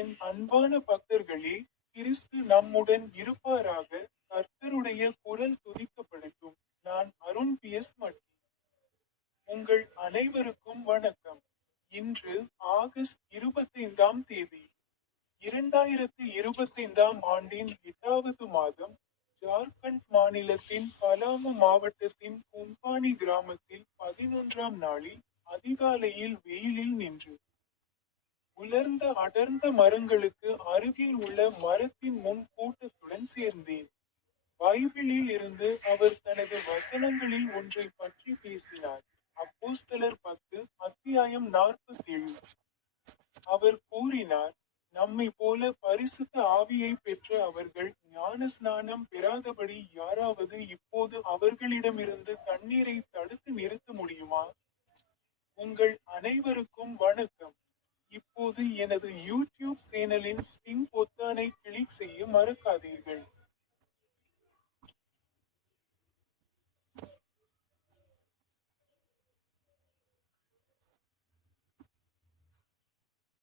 என் அன்பான பக்தர்களே, கிறிஸ்து நம்முடன் இருப்பாராக. கர்த்தருடைய குரல் துதிக்கப்படட்டும். நான் அருண் பி.எஸ். மட்டி. உங்கள் அனைவருக்கும் வணக்கம். இன்று ஆகஸ்ட் 25ஆம் தேதி 2025ஆம் ஆண்டின் 8வது மாதம். ஜார்க்கண்ட் மாநிலத்தின் பலாமு மாவட்டத்தின் கும்பானி கிராமத்தில் 11ஆம் நாளில் அதிகாலையில் வெயிலில் நின்று உலர்ந்த அடர்ந்த மரங்களுக்கு அருகில் உள்ள மரத்தின் முன் கூட்டத்துடன் சேர்ந்தேன். பைபிளில் இருந்து அவர் தனது வசனங்களில் ஒன்றை பற்றி பேசினார். அப்போஸ்தலர் 10 அத்தியாயம் 47. அவர் கூறினார், நம்மை போல பரிசுத்த ஆவியை பெற்ற அவர்கள் ஞானஸ்நானம் பெறாதபடி யாராவது இப்போது அவர்களிடமிருந்து தண்ணீரை தடுத்து நிறுத்த முடியுமா? உங்கள் அனைவருக்கும் வணக்கம். இப்போது எனது யூடியூப் சேனலின் ஸ்டிங் பொத்தானை கிளிக் செய்ய மறக்காதீர்கள்.